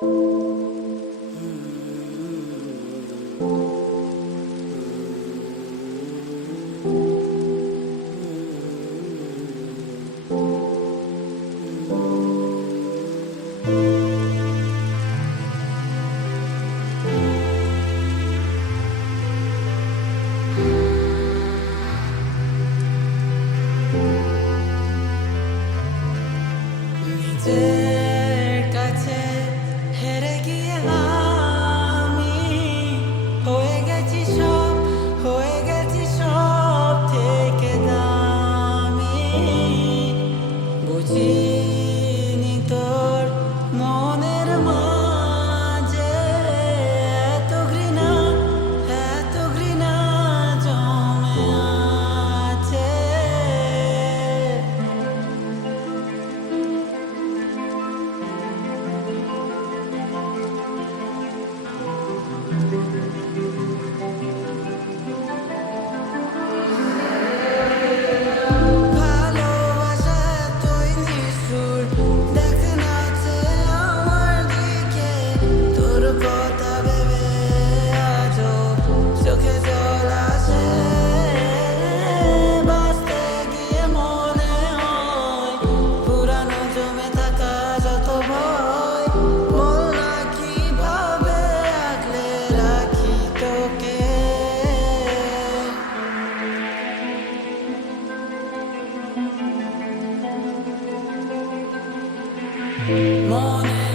নিজের কাছে হেরে গিয়ে আমি হয়ে গেছি সব থেকে দামি। বুঝিনি তোর মনের মাঝে এত ঘৃণা জমে আছে। ভালোবাসা এতই নিষ্ঠুর, দেখ না যে আমার দিকে। তোর কথা ভেবে আজও চোখে জল আসে। বাঁচতে গিয়ে মনে হয় পুরানো জমে থাকা যত ভয়। বল না কিভাবে আগলে রাখি তোকে। মনে